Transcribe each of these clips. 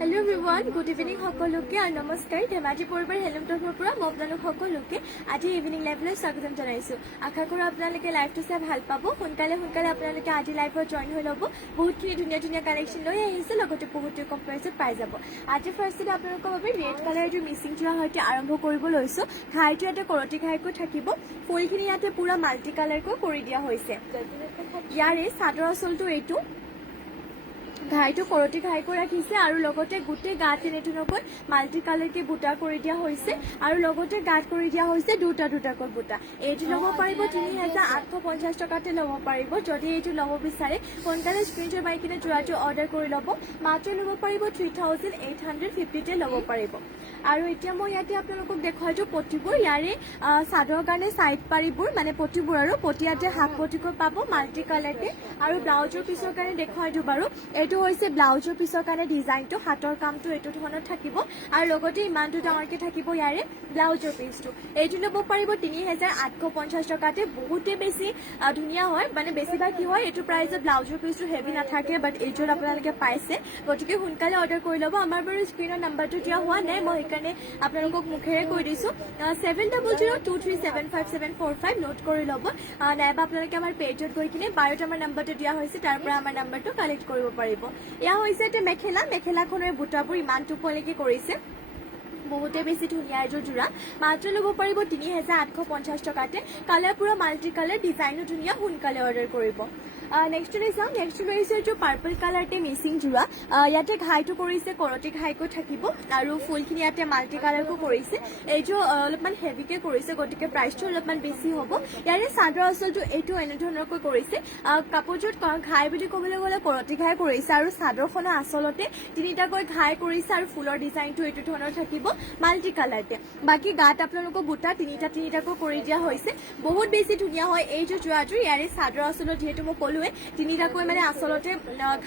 Hello everyone, good evening সকলোকে আৰু নমস্কাৰ ধেমাজি পৰিবাৰ হেলম টকৰ পৰা মই আপোনালোক সকলোকে আজি ইভিনিং লাইভলৈ স্বাগতম জনাইছো আশা কৰোঁ আপোনালোকে লাইভটো চাই ভাল পাব সোনকালে আপোনালোকে আজি লাইভত জয়েন হৈ ল'ব বহুতখিনি ধুনীয়া কালেকশ্যন লৈ আহিছে লগতে বহুতো কম প্ৰাইচত পাই যাব আজি ফাৰ্ষ্টতে আপোনালোকৰ বাবে ৰেড কালাৰ এযোৰ মিচিং চুৰা সৈতে আৰম্ভ কৰিব লৈছো ঘাইটো ইয়াতে কৰতি ঘাইকৈ থাকিব ফুলখিনি ইয়াতে পুৰা মাল্টি কালাৰকৈ কৰি দিয়া হৈছে ইয়াৰে চাদৰ আঁচলটো এইটো ঘাইটো কৰতি ঘাইকৈ ৰাখিছে আৰু লগতে গোটেই গাত এনেধৰণকৈ মাল্টি কালাৰকে বুটা কৰি দিয়া হৈছে আৰু লগতে গাত কৰি দিয়া হৈছে দুটাকৈ বুটা এইটো ল'ব পাৰিব ৩,৮৫০ টকাতে ল'ব পাৰিব যদি এইটো ল'ব বিচাৰে সোনকালে স্ক্ৰীনশ্বট মাৰি কিনে যোৱাটো অৰ্ডাৰ কৰি ল'ব মাত্ৰ ল'ব পাৰিব 3,850তে ল'ব পাৰিব আৰু এতিয়া মই ইয়াতে আপোনালোকক দেখুৱাইছো পটিবোৰ ইয়াৰে চাদৰৰ কাৰণে সাইড পাৰিবোৰ মানে পটিবোৰ আৰু পটিয়াতে হাফ পটিকৈ পাব মাল্টি কালাৰকে আৰু ব্লাউজৰ পিছৰ কাৰণে দেখুৱাই দিওঁ বাৰু এইটো হৈছে ব্লাউজৰ পিছৰ কাৰণে ডিজাইনটো হাতৰ কামটো এইটো ধৰণত থাকিব আৰু লগতে ইমানটো ডাঙৰকে থাকিব ইয়াৰে ব্লাউজৰ পিছটো এইটো ল'ব পাৰিব ৩,৮৫০ টকাতে বহুতে বেছি ধুনীয়া হয় মানে বেছিভাগ কি হয় এইটো প্ৰাইজত ব্লাউজৰ পিছটো হেভি নাথাকে বাট এইযোৰ আপোনালোকে পাইছে গতিকে সোনকালে অৰ্ডাৰ কৰি ল'ব আমাৰ বাৰু স্ক্ৰীনৰ নাম্বাৰটো দিয়া হোৱা নাই মই সেইকাৰণে আপোনালোকক মুখেৰে কৈ দিছোঁ 7002375745 নোট কৰি ল'ব নাইবা আপোনালোকে আমাৰ পেজত গৈ কিনে বায়'ত আমাৰ নাম্বাৰটো দিয়া হৈছে তাৰ পৰা আমাৰ নাম্বাৰটো কালেক্ট কৰিব পাৰিব এয়া হৈছে এটা মেখেলাখনৰ বুটাবোৰ ইমান টোপলৈকে কৰিছে বহুতে বেছি ধুনীয়া এযোৰ যোৰা মাত্ৰ ল'ব পাৰিব ৩,৮৫০ টকাতে কালাৰ পুৰা মাল্টি কালাৰ ডিজাইনো ধুনীয়া সোনকালে অৰ্ডাৰ কৰিব নেক্সট লৈ চাওঁ নেক্সট লৈছে এইটো পাৰ্পল কালাৰতে মিচিং যোৰা ইয়াতে ঘাইটো কৰিছে কৰতি ঘাইকৈ থাকিব আৰু ফুলখিনি ইয়াতে মাল্টি কালাৰকো কৰিছে এইযোৰ অলপমান হেভিকে কৰিছে গতিকে প্ৰাইচটো অলপমান বেছি হ'ব ইয়াৰে চাদৰ আঁচলটো এইটো এনেধৰণৰকৈ কৰিছে কাপোৰযোৰত ঘাই বুলি ক'বলৈ গ'লে কৰতি ঘাই কৰিছে আৰু চাদৰখনৰ আঁচলতে তিনিটাকৈ ঘাই কৰিছে আৰু ফুলৰ ডিজাইনটো এইটো ধৰণৰ থাকিব মাল্টি কালাৰতে বাকী গাত আপোনালোকৰ বুটা তিনিটাকৈ কৰি দিয়া হৈছে বহুত বেছি ধুনীয়া হয় এইযোৰ যোৰাযোৰ ইয়াৰে চাদৰ আঁচলত যিহেতু মই ক'লো তিনিটাকৈ মানে আচলতে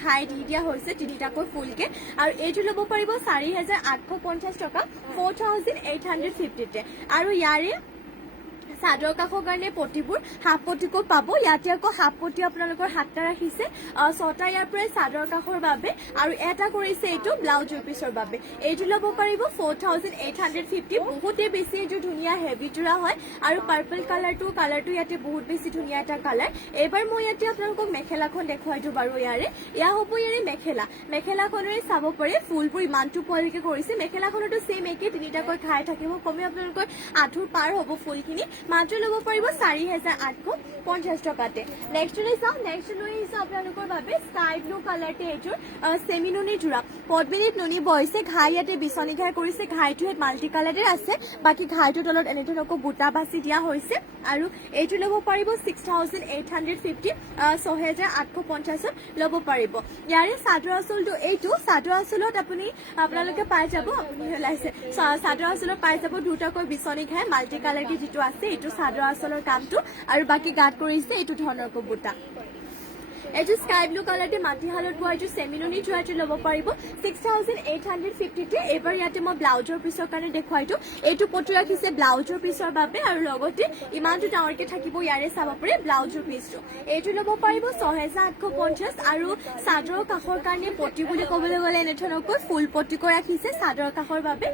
ঘাই দি দিয়া হৈছে তিনিটাকৈ ফুলকে আৰু এইটো ল'ব পাৰিব 4,850 টকা 4,850তে আৰু ইয়াৰে চাদৰ কাষৰ কাৰণে পটিবোৰ হাফ পটিকৈ পাব ইয়াতে আকৌ হাফ পটি আপোনালোকৰ 7টা ৰাখিছে 6টা ইয়াৰ পৰাই চাদৰ কাষৰ বাবে আৰু এটা কৰিছে এইটো ব্লাউজৰ পিছৰ বাবে এইটো ল'ব পাৰিব 4,850 বহুতে বেছি এইটো ধুনীয়া হেভি যোৰা হয় আৰু পাৰ্পল কালাৰটো ইয়াতে বহুত বেছি ধুনীয়া এটা কালাৰ এইবাৰ মই ইয়াতে আপোনালোকক মেখেলাখন দেখুৱাই দিওঁ বাৰু এয়া হ'ব ইয়াৰে মেখেলাখনৰে চাব পাৰে ফুলবোৰ ইমানটো পোৱালৈকে কৰিছে মেখেলাখনতো সেম একে তিনিটাকৈ ঘাই থাকিব কমে আপোনালোকৰ আঁঠুৰ পাৰ হ'ব ফুলখিনি মাত্ৰ ল'ব পাৰিব 4,850 টকাতে নেক্সট লৈ চাওঁ নেক্সট লৈ আহিছে আপোনালোকৰ বাবে স্কাই ব্লু কালাৰতে এইযোৰ চেমি নুনি যোৰা পদ্মিনীত নুনি বৈছে ঘাই ইয়াতে বিচনী ঘাই কৰিছে ঘাইটো ইয়াত মাল্টি কালাৰে আছে বাকী ঘাইটোৰ তলত এনেধৰণকৈ বুটা বাছি দিয়া হৈছে আৰু এইটো ল'ব পাৰিব 6,850 6,850ত ল'ব পাৰিব ইয়াৰে চাদৰ আঁচলটো এইটো চাদৰ আঁচলত আপোনালোকে পাই যাব আপুনি ওলাইছে চাদৰ আঁচলত পাই যাব দুটাকৈ বিচনী ঘাই মাল্টি কালাৰকে যিটো আছে এইটো চাদৰ আঁচলৰ কামটো আৰু বাকী গাত কৰিছে এইটো ধৰণৰ বুটা এইটো স্কাই ব্লু কালাৰতে মাটিশালত পোৱা এইটো চেমিনুনি যোৰাটো ল'ব পাৰিব 6,850তে এইবাৰ ইয়াতে মই ব্লাউজৰ পিছৰ কাৰণে দেখুৱাই দিওঁ এইটো পটি ৰাখিছে ব্লাউজৰ পিছৰ বাবে আৰু লগতে ইমানটো ডাঙৰকে থাকিব ইয়াৰে চাব পাৰে ব্লাউজৰ পিছটো এইটো ল'ব পাৰিব 6,850 আৰু চাদৰৰ কাষৰ কাৰণে পটি বুলি ক'বলৈ গ'লে এনেধৰণকৈ ফুল পটিকৈ ৰাখিছে চাদৰৰ কাষৰ বাবে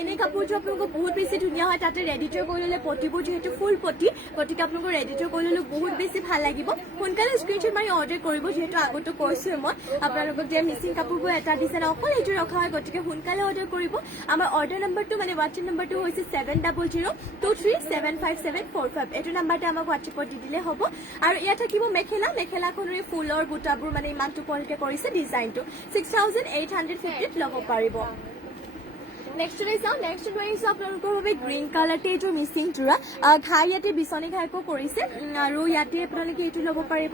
এনে কাপোৰটো আপোনালোকৰ বহুত বেছি ধুনীয়া হয় তাতে ৰেডিটৰ কৰি ল'লে পটিবোৰ যিহেতু ফুল পটি গতিকে আপোনালোকৰ ৰেডিটৰ কৰি ল'লে বহুত বেছি ভাল লাগিব সোনকালে স্ক্ৰীনশ্বট মাৰি অৰ্ডাৰ কৰিব যেহেতু আগতো কৈছোঁ মই আপোনালোকক যে মিচিং কাপোৰবোৰ এটা ডিজাইন অকল এইটো ৰখা হয় গতিকে সোনকালে অৰ্ডাৰ কৰিব আমাৰ অৰ্ডাৰ নম্বৰটো মানে হোৱাটছএপ নম্বৰটো হৈছে 7002375745 এইটো নাম্বাৰতে আমাক হোৱাটছএপত দি দিলে হ'ব আৰু ইয়াত থাকিব মেখেলাখনৰে ফুলৰ বুটাবোৰ মানে ইমানটো পোৱালৈকে কৰিছে ডিজাইনটো 6,850ত ল'ব পাৰিব নেক্সট লৈ চাওঁ নেক্সট লৈ আহিছোঁ আপোনালোকৰ বাবে গ্ৰীণ কালাৰতে এইযোৰ মিচিং যোৰা ঘাই ইয়াতে বিচনী ঘাইকো কৰিছে আৰু ইয়াতে আপোনালোকে এইটো ল'ব পাৰিব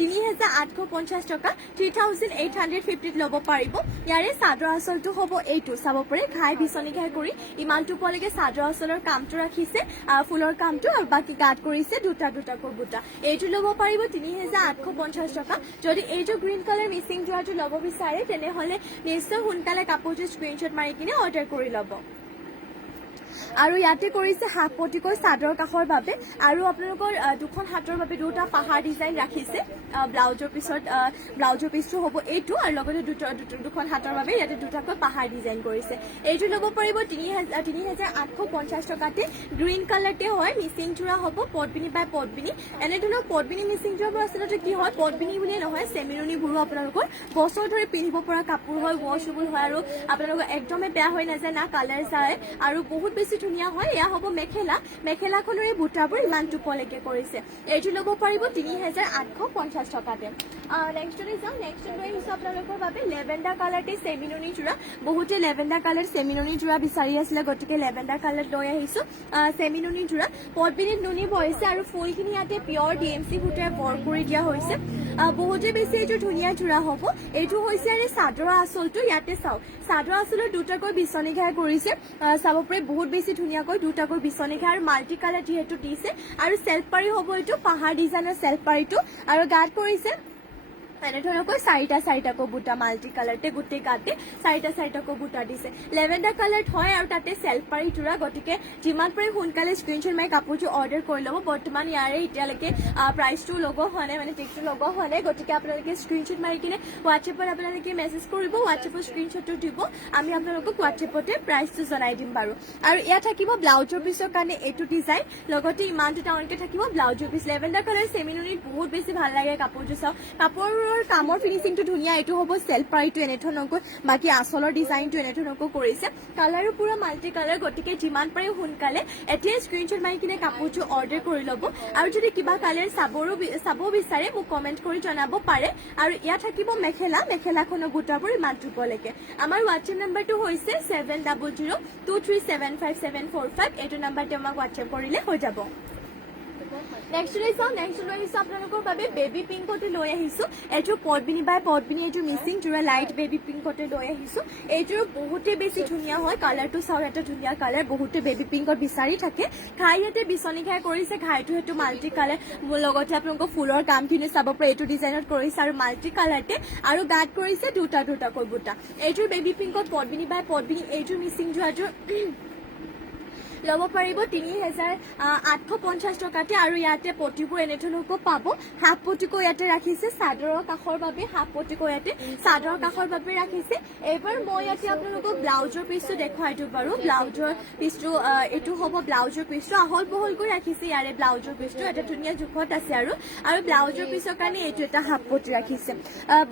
3,850 টকা 3,850ত ল'ব পাৰিব ইয়াৰে চাদৰ আঁচলটো হ'ব এইটো চাব পাৰে ঘাই বিচনী ঘাই কৰি ইমানটো পোৱালৈকে চাদৰ আঁচলৰ কামটো ৰাখিছে ফুলৰ কামটো আৰু বাকী গাত কৰিছে দুটাকৈ বুটা এইটো ল'ব পাৰিব 3,850 টকা যদি এইযোৰ গ্ৰীণ কালাৰ মিচিং যোৰাটো ল'ব বিচাৰে তেনেহ'লে নিশ্চয় সোনকালে কাপোৰযোৰ স্ক্ৰীনশ্বট মাৰি কিনে অৰ্ডাৰ কৰি ল'ব আৰু ইয়াতে কৰিছে হাফ পটিকৈ চাদৰ কাষৰ বাবে আৰু আপোনালোকৰ দুখন হাতৰ বাবে দুটা পাহাৰ ডিজাইন ৰাখিছে ব্লাউজৰ পিছটো হ'ব এইটো আৰু লগতে দুখন হাতৰ বাবে ইয়াতে দুটাকৈ পাহাৰ ডিজাইন কৰিছে এইটো ল'ব পাৰিব ৩,৮৫০ টকাতে গ্ৰীণ কালাৰতে হয় মিচিং যোৰা হ'ব পদ্মিনী বাই পদ্মিনী এনেধৰণৰ পদ্মিনী মিচিং যোৰাবোৰ আচলতে কি হয় পদ্মিনী বুলিয়ে নহয় চেমিৰণীবোৰো আপোনালোকৰ বছৰ ধৰি পিন্ধিব পৰা কাপোৰ হয় ৱাছেবল হয় আৰু আপোনালোকৰ একদমেই বেয়া হৈ নাযায় না কালাৰ যায় আৰু বহুত বেছি ধুনীয়া হয় এয়া হ'ব মেখেলাখনৰ এই বুটাবোৰ ইমান টোপলৈকে কৰিছে এইটো ল'ব পাৰিব ৩,৮৫০ টকাতে নেক্সটলৈ যাওঁ নেক্সট লৈ আহিছোঁ আপোনালোকৰ বাবে লেভেণ্ডাৰ কালাৰতে চেমিৰণী যোৰা বহুতে লেভেণ্ডাৰ কালাৰ চেমিৰণী যোৰা বিচাৰি আছিলে গতিকে লেভেণ্ডাৰ কালাৰ লৈ আহিছোঁ চেমিৰণী যোৰা পদ্মিনীত নুনি বহিছে আৰু ফুলখিনি ইয়াতে পিয়ৰ DMC সূতাৰে বৰ কৰি দিয়া হৈছে বহুতে বেছি এইটো ধুনীয়া যোৰা হ'ব এইটো হৈছে আৰু চাদৰ আঁচলটো ইয়াতে চাওক চাদৰ আঁচলৰ দুটাকৈ বিচনী ঘাই কৰিছে চাব পাৰি বহুত বেছি ধুনীয়াকৈ দুটাকৈ বিচনী ঘাই আৰু মাল্টি কালাৰ যিহেতু দিছে আৰু চেল্ফ পাৰি হ'ব এইটো পাহাৰ ডিজাইনৰ চেল্ফ পাৰিটো আৰু গাত কৰিছে এনেধৰণকৈ চাৰিটাকৈ বুটা মাল্টি কালাৰতে গোটেই গাতে চাৰিটাকৈ বুটা দিছে লেভেণ্ডাৰ কালাৰত হয় আৰু তাতে চেল্ফ পাৰি যোৰা গতিকে যিমান পাৰি সোনকালে স্ক্ৰীনশ্বট মাৰি কাপোৰযোৰ অৰ্ডাৰ কৰি ল'ব বৰ্তমান ইয়াৰে এতিয়ালৈকে প্ৰাইচটো লগোৱা হোৱা নাই মানে টেগটো লগোৱা হোৱা নাই গতিকে আপোনালোকে স্ক্ৰীনশ্বট মাৰি কিনে হোৱাটছএপত আপোনালোকে মেছেজ কৰিব হোৱাটছএপৰ স্ক্ৰীনশ্বটটো দিব আমি আপোনালোকক হোৱাটছএপতে প্ৰাইচটো জনাই দিম বাৰু আৰু ইয়াত থাকিব ব্লাউজৰ পিছৰ কাৰণে এইটো ডিজাইন লগতে ইমানটো ডাঙৰকৈ থাকিব ব্লাউজৰ পিছ লেভেণ্ডাৰ কালাৰ চেমিৰণীত বহুত বেছি ভাল লাগে কাপোৰযোৰ চাওক কাপোৰৰ কামৰ ফিনিচিংটো ধুনীয়া এইটো হ'ব চেল্ফ পাৰিটো এনেধৰণকৈ বাকী আঁচলৰ ডিজাইনটো এনেধৰণকৈ কৰিছে কালাৰো পুৰা মাল্টি কালাৰ গতিকে যিমান পাৰে সোনকালে এতিয়া স্ক্ৰীনশ্বট মাৰি কিনে কাপোৰযোৰ অৰ্ডাৰ কৰি ল'ব আৰু যদি কিবা কালাৰ চাব বিচাৰে মোক কমেণ্ট কৰি জনাব পাৰে আৰু ইয়াত থাকিব মেখেলাখনৰ বুটাবোৰ ইমান টোপলৈকে আমাৰ হোৱাটছএপ নাম্বাৰটো হৈছে 7002375745 এইটো নাম্বাৰতে আমাক হোৱাটছএপ কৰিলে হৈ যাব নেক্সট লৈ চাওঁ নেক্সট লৈ আহিছোঁ আপোনালোকৰ বাবে বেবী পিংকতে লৈ আহিছোঁ এইযোৰ পদ্মিনী বাই পদ্মিনী এইযোৰ মিচিং যোৰা লাইট বেবী পিংকতে লৈ আহিছোঁ এইযোৰ বহুতে বেছি ধুনীয়া হয় কালাৰটো চাওঁ এটা ধুনীয়া কালাৰ বহুতে বেবী পিংকত বিচাৰি থাকে ঘাই ইয়াতে বিচনী ঘাই কৰিছে ঘাইটো সেইটো মাল্টি কালাৰ লগতে আপোনালোকৰ ফুলৰ কামখিনি চাব পাৰে এইটো ডিজাইনত কৰিছে আৰু মাল্টি কালাৰতে আৰু গাত কৰিছে দুটাকৈ বুটা এইযোৰ বেবী পিংকত পদ্মিনী বাই পদ্মিনী এইযোৰ মিচিং যোৰাযোৰ ল'ব পাৰিব ৩,৮৫০ টকাতে আৰু ইয়াতে পটিবোৰ এনেধৰণকৈ পাব হাফ পটিকৈ ইয়াতে ৰাখিছে চাদৰৰ কাষৰ বাবে হাফ পটিকৈ ইয়াতে চাদৰৰ কাষৰ বাবে ৰাখিছে এইবাৰ মই ইয়াতে আপোনালোকক ব্লাউজৰ পিচটো দেখুৱাই দিওঁ বাৰু ব্লাউজৰ পিচটো এইটো হ'ব ব্লাউজৰ পিচটো আহল বহলকৈ ৰাখিছে ইয়াৰে ব্লাউজৰ পিচটো এটা ধুনীয়া জোখত আছে আৰু ব্লাউজৰ পিচৰ কাৰণে এইটো এটা হাফ পটি ৰাখিছে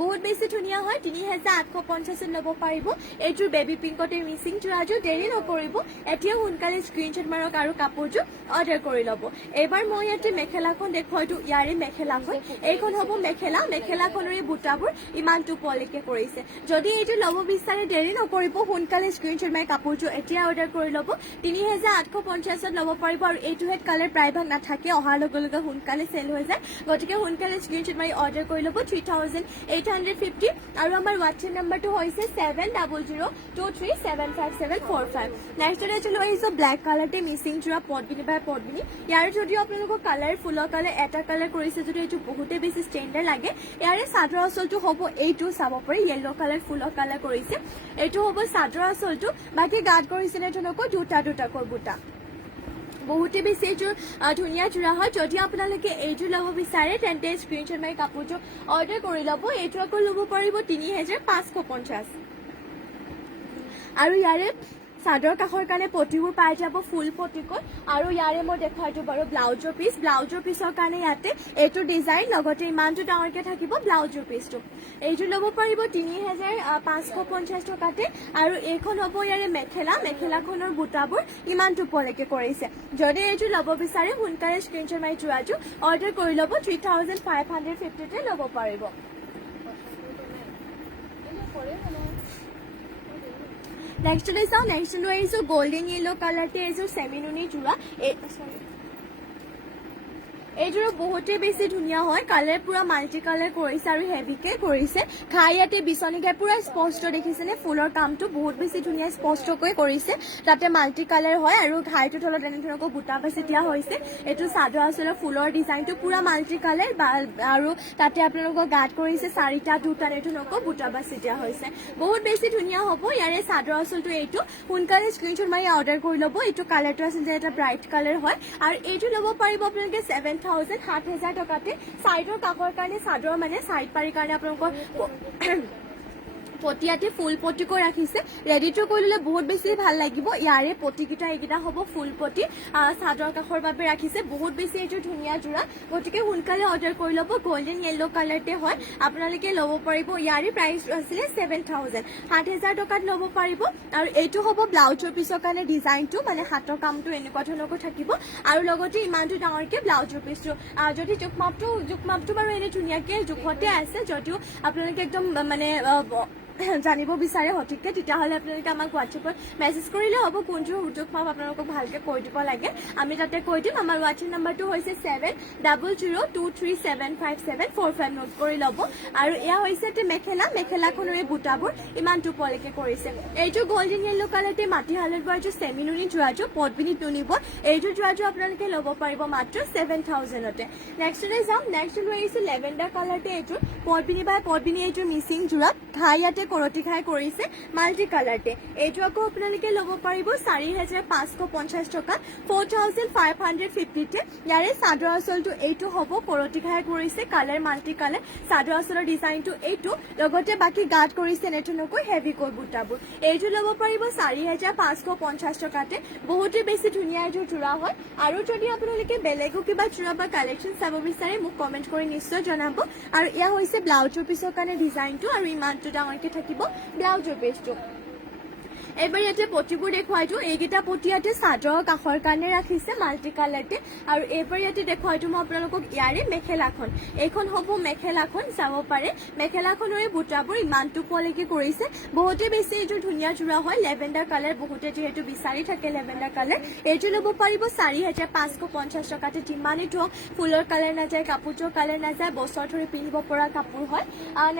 বহুত বেছি ধুনীয়া হয় ৩,৮৫০ ল'ব পাৰিব এইযোৰ বেবী পিংকতে মিচিং যোৰাযোৰ দেৰি নকৰিব এতিয়া সোনকালে স্ক্ৰীনশ্বট মাৰক আৰু কাপোৰযোৰ অৰ্ডাৰ কৰি ল'ব এইবাৰ মই ইয়াতে মেখেলাখন দেখুৱাই দিওঁ ইয়াৰে মেখেলাখন এইখন হ'ব মেখেলাখনৰ এই বুটাবোৰ ইমান টোপলৈকে কৰিছে যদি এইটো ল'ব বিচাৰে দেৰি নকৰিব সোনকালে স্ক্ৰীনশ্বট মাৰি কাপোৰযোৰ এতিয়া অৰ্ডাৰ কৰি ল'ব ৩,৮৫০ ল'ব পাৰিব আৰু এইটো হেড কালাৰ প্ৰায়ভাগ নাথাকে অহাৰ লগে লগে সোনকালে চেল হৈ যায় গতিকে সোনকালে স্ক্ৰীনশ্বট মাৰি অৰ্ডাৰ কৰি ল'ব 3,850 আৰু আমাৰ হোৱাটছএপ নাম্বাৰটো হৈছে 7002375745 নেক্সট লৈ আহিছোঁ ব্লেক কালাৰতে মিচিং যোৰা পদ্মিনী বাই পদ্মিনী ইয়াৰ যদিও আপোনালোকৰ কালাৰ ফুলৰ কালাৰ এটা কালাৰ কৰিছে যদি এইটো বহুতে বেছি ষ্টেণ্ডাৰ্ড লাগে ইয়াৰে চাদৰ আঁচলটো হ'ব এইটো চাব পাৰি য়েল্ল' কালাৰ ফুলৰ কালাৰ কৰিছে এইটো হ'ব চাদৰ আঁচলটো বাকী গাত কৰিছে এনেধৰণকৈ দুটাকৈ বুটা বহুতে বেছি এইযোৰ ধুনীয়া যোৰা হয় যদি আপোনালোকে এইযোৰ ল'ব বিচাৰে তেন্তে স্ক্ৰীনশ্বট মাৰি কাপোৰযোৰ অৰ্ডাৰ কৰি ল'ব এইটো আকৌ ল'ব পাৰিব ৩,৫৫০ আৰু ইয়াৰে চাদৰ কাষৰ কাৰণে পটিবোৰ পাই যাব ফুল পটিকৈ আৰু ইয়াৰে মই দেখুৱাই দিওঁ বাৰু ব্লাউজৰ পিচৰ কাৰণে ইয়াতে এইটো ডিজাইন লগতে ইমানটো ডাঙৰকৈ থাকিব ব্লাউজৰ পিচটো এইযোৰ ল'ব পাৰিব ৩,৫৫০ টকাতে আৰু এইখন হ'ব ইয়াৰে মেখেলাখনৰ বুটাবোৰ ইমান টোপলৈকে কৰিছে যদি এইযোৰ ল'ব বিচাৰে সোনকালে স্ক্ৰীনশ্বট মাৰি যোৰাযোৰ অৰ্ডাৰ কৰি ল'ব 3,550তে ল'ব পাৰিব নেক্সট লৈ চাওঁ নেক্সট লৈ আহিছোঁ গল্ডেন য়েল্ল' কালাৰতে এইযোৰ চেমিনুনি যোৰা এইযোৰ বহুতেই বেছি ধুনীয়া হয় কালাৰ পুৰা মাল্টি কালাৰ কৰিছে আৰু হেভিকে কৰিছে ঘাই ইয়াতে বিচনী ঘাই পুৰা স্পষ্ট দেখিছেনে ফুলৰ কামটো বহুত বেছি ধুনীয়া স্পষ্টকৈ কৰিছে তাতে মাল্টি কালাৰ হয় আৰু ঘাইটো তলত এনেধৰণকৈ বুটা বাছি দিয়া হৈছে এইটো চাদৰ আঁচলৰ ফুলৰ ডিজাইনটো পুৰা মাল্টি কালাৰ আৰু তাতে আপোনালোকক গাঁত কৰিছে 4টা 2টা এনেধৰণকৈ বুটা বাছি দিয়া হৈছে বহুত বেছি ধুনীয়া হ'ব ইয়াৰে চাদৰ আঁচলটো এইটো সোনকালে স্ক্ৰীনশ্বট মাৰি অৰ্ডাৰ কৰি ল'ব এইটো কালাৰটো আছে যে এটা ব্ৰাইট কালাৰ হয় আৰু এইটো ল'ব পাৰিব আপোনালোকে 7,000 টকাতে সাইডৰ কাষৰ কাৰণে চাদৰ মানে সাইড পাৰি কাৰণে আপোনালোকৰ পটিয়াতে ফুল পটিকৈ ৰাখিছে ৰেডি টু কৰি ললে বহুত বেছি ভাল লাগিব ইয়াৰে পটিকিটা এইকিটা হ'ব ফুল পটি চাদৰ কাষৰ বাবে ৰাখিছে বহুত বেছি এইটো ধুনীয়া জোৰা গতিকে সোনকালে অৰ্ডাৰ কৰি ল'ব গোল্ডেন য়েলো কালাৰতে হয় আপোনালোকে ল'ব পাৰিব ইয়াৰে প্ৰাইচ আছিলে 7,000 টকাত ল'ব পাৰিব আৰু এইটো হ'ব ব্লাউজৰ পিছৰ কাৰণে ডিজাইনটো মানে হাতৰ কামটো এনেকুৱা ধৰণকৈ থাকিব আৰু লগতে ইমানটো ডাঙৰকে ব্লাউজৰ পিছটো যদি জোখমাপটো বাৰু এনে ধুনীয়াকে জোখতে আছে যদিও আপোনালোকে একদম মানে জানিব বিচাৰে সঠিককে তেতিয়াহ'লে আপোনালোকে আমাক হোৱাটছএপত মেছেজ কৰিলে হ'ব কোনটো জোখমাপ আপোনালোকক ভালকে কৈ দিব লাগে আমি তাতে কৈ দিম আমাৰ হোৱাটছএপ নাম্বাৰটো হৈছে 7002375745 নোট কৰি ল'ব আৰু এয়া হৈছে এটা মেখেলাখনৰ এই বুটাবোৰ ইমান টোপলৈকে কৰিছে এইটো গোল্ডেন য়েলো কালাৰতে মাটি হালত বোৱা চেমি নুনি যোৱাযোৰ পদ্মিনীত নুনিব এইটো যোৱাযোৰ আপোনালোকে ল'ব পাৰিব মাত্ৰ 7,000তে নেক্সটলৈ যাম নেক্সট লৈ আহিছে লেভেণ্ডাৰ কালাৰতে এইটো পদ্মিনী এইটো মিচিং যোৰা ঘাই ইয়াতে কৰতি ঘাই কৰিছে মাল্টি কালাৰতে এইটো আকৌ আপোনালোকে ল'ব পাৰিব 4,550 টকা 4,550তে ইয়াৰে চাদৰ আঁচলটো এইটো হ'ব কৰতি ঘাই কৰিছে কালাৰ মাল্টি কালাৰ চাদৰ আঁচলৰ ডিজাইনটো এইটো লগতে বাকী গাঁত কৰিছে এনেধৰণকৈ হেভিকৈ বুটাবোৰ এইটো ল'ব পাৰিব 4,550 টকাতে বহুতেই বেছি ধুনীয়া এইটো জোৰা হয় আৰু যদি আপোনালোকে বেলেগো কিবা জোৰা বা কালেকশ্যন চাব বিচাৰে মোক কমেণ্ট কৰি নিশ্চয় জনাব আৰু এয়া হৈছে ব্লাউজৰ পিছৰ কাৰণে ডিজাইনটো আৰু ইমানটো ডাঙৰকে থাকিব ব্লাউজৰ পিছটো এবাৰ ইয়াতে পটিবোৰ দেখুৱাইটো এইকেইটা পটি ইয়াতে চাদৰ কাষৰ কাৰণে ৰাখিছে মাল্টি কালাৰতে আৰু এবাৰ ইয়াতে দেখুৱাইটো মই আপোনালোকক ইয়াৰে মেখেলাখন এইখন হ'ব মেখেলাখন চাব পাৰে মেখেলাখনৰে বুটাবোৰ ইমানটো পোৱালৈকে কৰিছে বহুতে বেছি এইটো ধুনীয়া জোৰা হয় লেভেণ্ডাৰ কালাৰ বহুতে যিহেতু বিচাৰি থাকে লেভেণ্ডাৰ কালাৰ এইটো ল'ব পাৰিব 4,550 টকাতে যিমানেই হওক ফুলৰ কালাৰ নাযায় কাপোৰটোৰ কালাৰ নাযায় বছৰ ধৰি পিন্ধিব পৰা কাপোৰ হয়